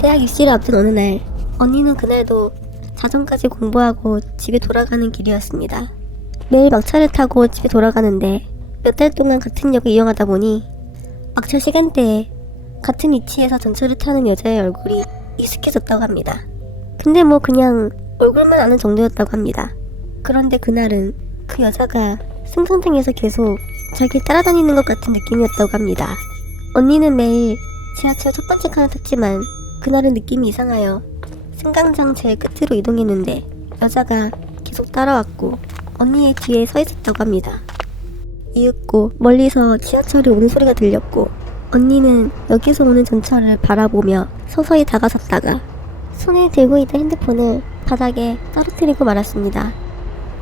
대학 입시를 앞둔 어느 날, 언니는 그날도 자정까지 공부하고 집에 돌아가는 길이었습니다. 매일 막차를 타고 집에 돌아가는데 몇 달 동안 같은 역을 이용하다 보니 막차 시간대에 같은 위치에서 전철을 타는 여자의 얼굴이 익숙해졌다고 합니다. 근데 뭐 그냥 얼굴만 아는 정도였다고 합니다. 그런데 그날은 그 여자가 승강장에서 계속 자기를 따라다니는 것 같은 느낌이었다고 합니다. 언니는 매일 지하철 첫 번째 칸을 탔지만 그날은 느낌이 이상하여 승강장 제일 끝으로 이동했는데 여자가 계속 따라왔고 언니의 뒤에 서 있었다고 합니다. 이윽고 멀리서 지하철이 오는 소리가 들렸고 언니는 역에서 오는 전철을 바라보며 서서히 다가섰다가 손에 들고 있던 핸드폰을 바닥에 떨어뜨리고 말았습니다.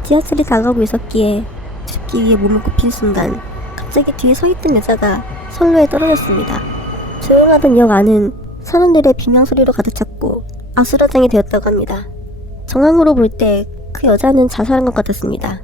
지하철이 다가오고 있었기에 죽기 위해 몸을 굽힌 순간 갑자기 뒤에 서 있던 여자가 선로에 떨어졌습니다. 조용하던 역 안은 사람들의 비명소리로 가득 찼고 아수라장이 되었다고 합니다. 정황으로 볼 때 그 여자는 자살한 것 같았습니다.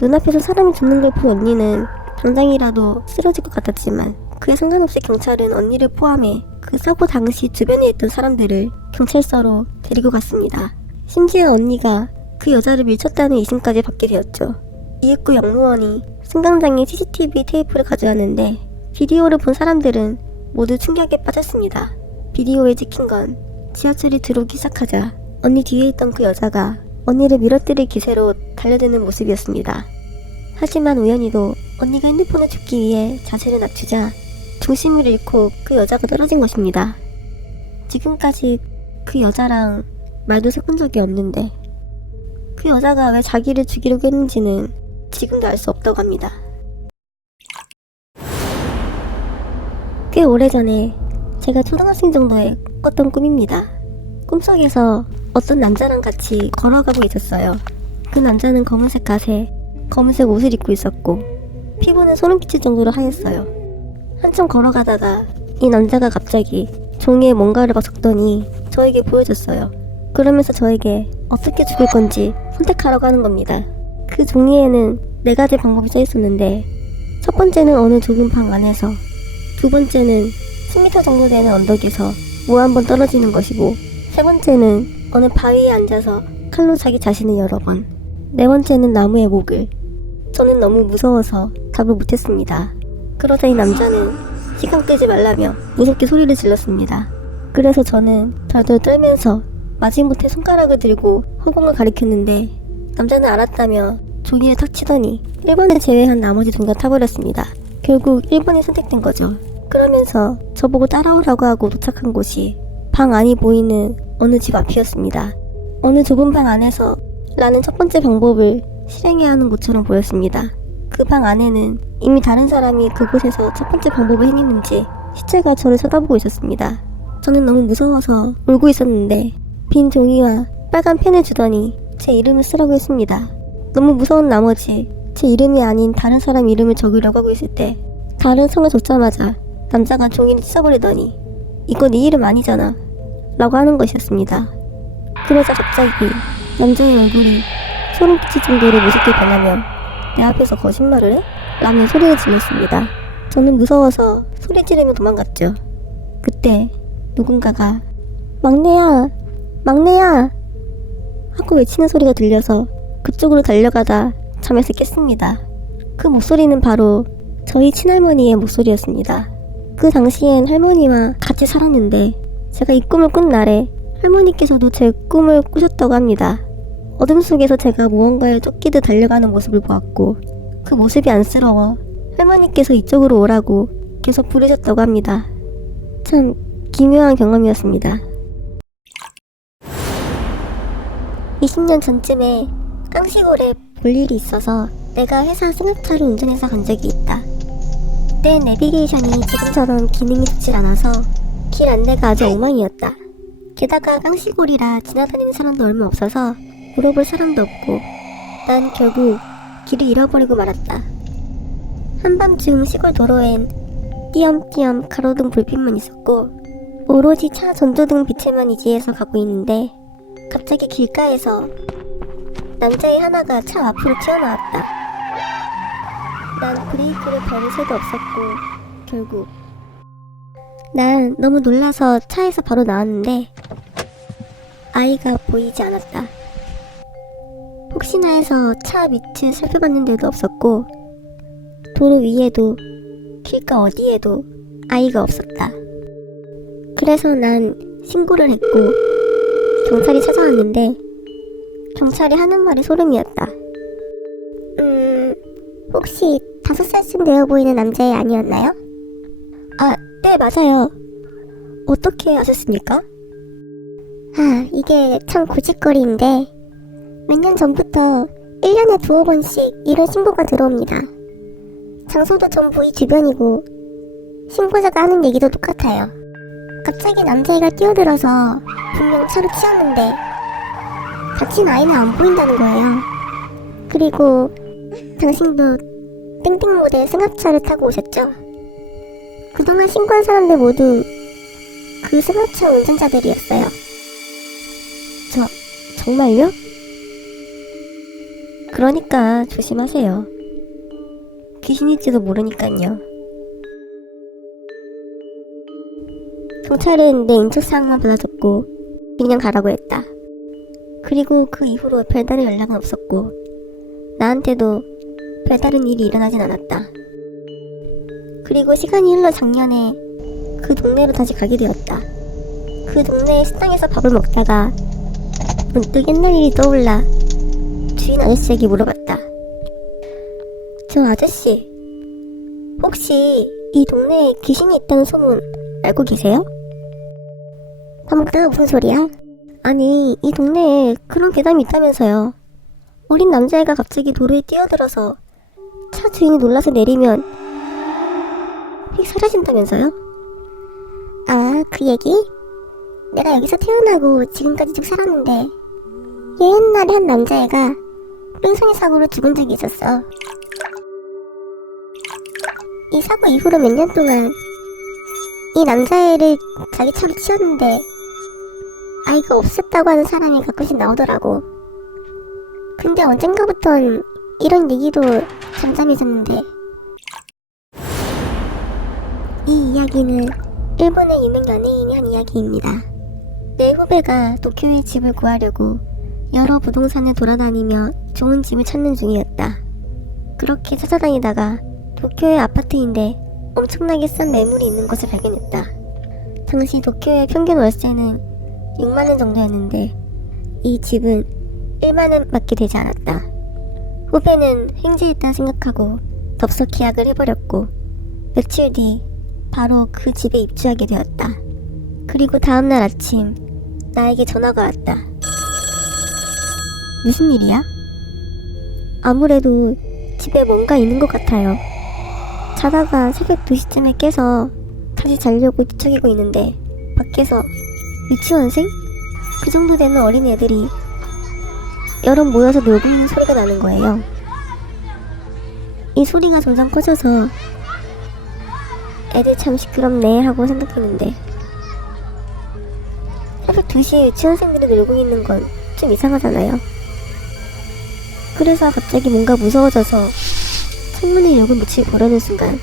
눈앞에서 사람이 죽는 걸 본 언니는 당장이라도 쓰러질 것 같았지만 그에 상관없이 경찰은 언니를 포함해 그 사고 당시 주변에 있던 사람들을 경찰서로 데리고 갔습니다. 심지어 언니가 그 여자를 밀쳤다는 의심까지 받게 되었죠. 이윽고 역무원이 승강장에 CCTV 테이프를 가져왔는데 비디오를 본 사람들은 모두 충격에 빠졌습니다. 비디오에 찍힌 건 지하철이 들어오기 시작하자 언니 뒤에 있던 그 여자가 언니를 밀어뜨릴 기세로 달려드는 모습이었습니다. 하지만 우연히도 언니가 핸드폰을 줍기 위해 자세를 낮추자 중심을 잃고 그 여자가 떨어진 것입니다. 지금까지 그 여자랑 말도 섞은 적이 없는데 그 여자가 왜 자기를 죽이려고 했는지는 지금도 알 수 없다고 합니다. 꽤 오래전에 제가 초등학생 정도에 꿨던 꿈입니다. 꿈속에서 어떤 남자랑 같이 걸어가고 있었어요. 그 남자는 검은색 갓에 검은색 옷을 입고 있었고 피부는 소름 끼칠 정도로 하였어요. 한참 걸어가다가 이 남자가 갑자기 종이에 뭔가를 막 적더니 저에게 보여줬어요. 그러면서 저에게 어떻게 죽일 건지 선택하라고 하는 겁니다. 그 종이에는 4가지 방법이 써 있었는데 첫 번째는 어느 좁은 방 안에서, 두 번째는 10m 정도 되는 언덕에서 뭐 한번 떨어지는 것이고, 세 번째는 어느 바위에 앉아서 칼로 자기 자신을 여러 번, 네 번째는 나무의 목을. 저는 너무 무서워서 답을 못했습니다. 그러자 이 남자는 시간 끄지 말라며 무섭게 소리를 질렀습니다. 그래서 저는 덜덜 떨면서 마지못해 손가락을 들고 허공을 가리켰는데 남자는 알았다며 종이를 탁 치더니 1번을 제외한 나머지 종이가 타버렸습니다. 결국 1번이 선택된 거죠. 그러면서 저보고 따라오라고 하고 도착한 곳이 방 안이 보이는 어느 집 앞이었습니다. 어느 좁은 방 안에서 라는 첫 번째 방법을 실행해야 하는 곳처럼 보였습니다. 그 방 안에는 이미 다른 사람이 그곳에서 첫 번째 방법을 행했는지 시체가 저를 쳐다보고 있었습니다. 저는 너무 무서워서 울고 있었는데 빈 종이와 빨간 펜을 주더니 제 이름을 쓰라고 했습니다. 너무 무서운 나머지 제 이름이 아닌 다른 사람 이름을 적으려고 하고 있을 때 다른 성을 적자마자 남자가 종이를 찢어버리더니 이거 네 이름 아니잖아 라고 하는 것이었습니다. 그러자 갑자기 남자의 얼굴이 소름 끼칠 정도로 무섭게 변하며 내 앞에서 거짓말을 해? 라며 소리를 질렀습니다. 저는 무서워서 소리 지르며 도망갔죠. 그때 누군가가 막내야! 막내야! 하고 외치는 소리가 들려서 그쪽으로 달려가다 잠에서 깼습니다. 그 목소리는 바로 저희 친할머니의 목소리였습니다. 그 당시엔 할머니와 같이 살았는데 제가 이 꿈을 꾼 날에 할머니께서도 제 꿈을 꾸셨다고 합니다. 어둠 속에서 제가 무언가에 쫓기듯 달려가는 모습을 보았고 그 모습이 안쓰러워 할머니께서 이쪽으로 오라고 계속 부르셨다고 합니다. 참 기묘한 경험이었습니다. 20년 전쯤에 깡시골에 볼 일이 있어서 내가 회사 승합차를 운전해서 간 적이 있다. 그때 내비게이션이 지금처럼 기능이 좋질 않아서 길 안내가 아주 엉망이었다. 게다가 깡시골이라 지나다니는 사람도 얼마 없어서 물어볼 사람도 없고 난 결국 길을 잃어버리고 말았다. 한밤중 시골 도로엔 띄엄띄엄 가로등 불빛만 있었고 오로지 차 전조등 빛에만 의지해서 가고 있는데 갑자기 길가에서 남자의 하나가 차 앞으로 튀어나왔다. 난 브레이크를 밟을 새도 없었고 결국 난 너무 놀라서 차에서 바로 나왔는데 아이가 보이지 않았다. 혹시나 해서 차 밑을 살펴봤는데도 없었고 도로 위에도 길가 어디에도 아이가 없었다. 그래서 난 신고를 했고 경찰이 찾아왔는데 경찰이 하는 말이 소름이었다. 혹시 5살쯤 되어 보이는 남자애 아니었나요? 아, 네, 맞아요. 어떻게 아셨습니까? 아, 이게 참 골칫거리인데 몇 년 전부터 1년에 2-5번씩 이런 신고가 들어옵니다. 장소도 전부 이 주변이고 신고자가 하는 얘기도 똑같아요. 갑자기 남자애가 뛰어들어서 분명 차로 튀었는데 다친 아이는 안 보인다는 거예요. 그리고 당신도 땡땡 모델 승합차를 타고 오셨죠? 그동안 신고한 사람들 모두 그 승합차 운전자들이었어요. 정말요? 그러니까 조심하세요. 귀신일지도 모르니깐요. 경찰은 내 인적사항만 받아줬고 그냥 가라고 했다. 그리고 그 이후로 별다른 연락은 없었고 나한테도 별다른 일이 일어나진 않았다. 그리고 시간이 흘러 작년에 그 동네로 다시 가게 되었다. 그 동네의 식당에서 밥을 먹다가 문득 옛날 일이 떠올라 주인 아저씨에게 물어봤다. 저 아저씨, 혹시 이 동네에 귀신이 있다는 소문 알고 계세요? 밥 먹다가 무슨 소리야? 아니, 이 동네에 그런 괴담이 있다면서요. 어린 남자애가 갑자기 도로에 뛰어들어서 차 주인이 놀라서 내리면 휙 사라진다면서요? 아, 그 얘기? 내가 여기서 태어나고 지금까지 쭉 살았는데 옛날에 한 남자애가 뺑소니 사고로 죽은 적이 있었어. 이 사고 이후로 몇 년 동안 이 남자애를 자기 차로 치웠는데 아이가 없었다고 하는 사람이 가끔씩 나오더라고. 근데 언젠가부턴 이런 얘기도 잠잠해졌는데 이 이야기는 일본의 유명 연예인이 한 이야기입니다. 내 후배가 도쿄에 집을 구하려고 여러 부동산을 돌아다니며 좋은 집을 찾는 중이었다. 그렇게 찾아다니다가 도쿄의 아파트인데 엄청나게 싼 매물이 있는 것을 발견했다. 당시 도쿄의 평균 월세는 6만원 정도였는데 이 집은 1만원 밖에 되지 않았다. 후배는 횡재했다 생각하고 덥석 계약을 해버렸고 며칠 뒤 바로 그 집에 입주하게 되었다. 그리고 다음날 아침 나에게 전화가 왔다. 무슨 일이야? 아무래도 집에 뭔가 있는 것 같아요. 자다가 새벽 2시쯤에 깨서 다시 자려고 뒤척이고 있는데 밖에서 유치원생? 그 정도 되는 어린 애들이 여럿 모여서 놀고 있는 소리가 나는 거예요. 이 소리가 점점 커져서 애들 참 시끄럽네 하고 생각했는데 새벽 2시에 유치원생들이 놀고 있는 건 좀 이상하잖아요. 그래서 갑자기 뭔가 무서워져서 창문에 열고 묻히고 보려는 순간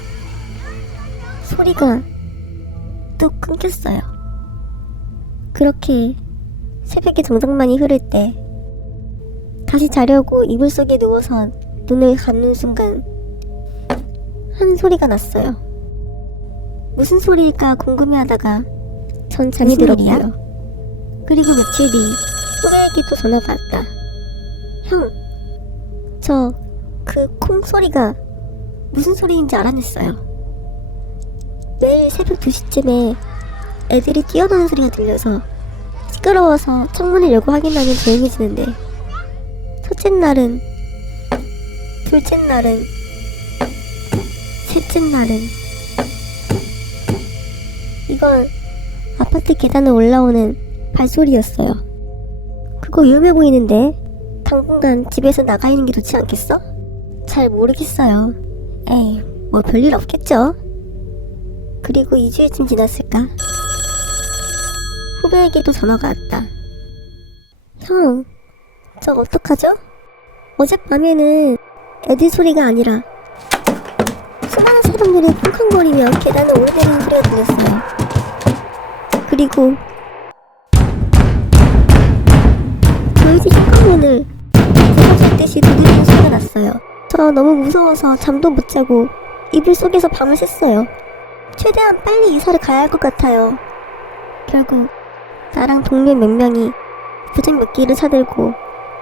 소리가 뚝 끊겼어요. 그렇게 새벽에 정적만이 흐를 때 다시 자려고 이불 속에 누워서 눈을 감는 순간 한 소리가 났어요. 무슨 소리일까 궁금해하다가 전 잠이 들었고요. 그리고 며칠 뒤 후배에게 또 전화가 왔다. 형, 저 그 콩 소리가 무슨 소리인지 알아냈어요. 매일 새벽 2시쯤에 애들이 뛰어노는 소리가 들려서 시끄러워서 창문을 열고 확인하면 조용해지는데 첫째 날은, 둘째 날은, 셋째 날은 이건 아파트 계단을 올라오는 발소리였어요. 그거 위험해 보이는데 당분간 집에서 나가 있는 게 좋지 않겠어? 잘 모르겠어요. 에이, 뭐 별일 없겠죠? 그리고 2주일쯤 지났을까? 후배에게도 전화가 왔다. 형, 저 어떡하죠? 어젯밤에는 애들 소리가 아니라 수많은 사람들이 쿵쾅거리며 계단을 오르내리는 소리가 들렸어요. 그리고 저희 집 현관문을 부서질 듯이 두드리는 소리가 났어요. 저 너무 무서워서 잠도 못 자고 이불 속에서 밤을 샜어요. 최대한 빨리 이사를 가야 할 것 같아요. 결국 나랑 동료 몇 명이 부적 몇 개를 사들고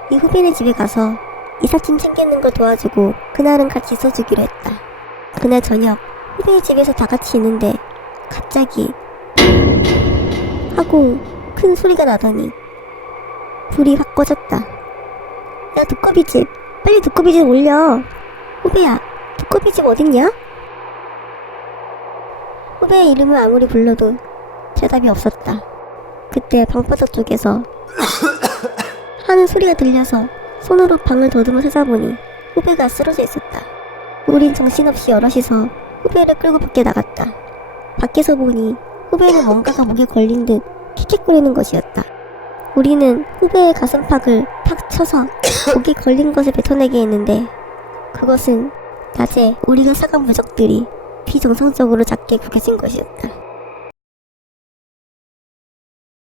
이 후배네 집에 가서 이삿짐 챙기는 걸 도와주고 그날은 같이 있어주기로 했다. 그날 저녁 후배네 집에서 다 같이 있는데 갑자기 하고 큰 소리가 나더니 불이 확 꺼졌다. 야, 두꺼비집, 빨리 두꺼비집 올려. 후배야, 두꺼비집 어딨냐? 후배의 이름을 아무리 불러도 대답이 없었다. 그때 방바닥 쪽에서 하는 소리가 들려서 손으로 방을 더듬어 찾아보니 후배가 쓰러져 있었다. 우린 정신없이 여럿이서 후배를 끌고 밖에 나갔다. 밖에서 보니 후배는 뭔가가 목에 걸린 듯 킥킥거리는 것이었다. 우리는 후배의 가슴팍을 탁 쳐서 목에 걸린 것을 뱉어내게 했는데 그것은 낮에 우리가 사간 부적들이 비정상적으로 작게 구겨진 것이었다.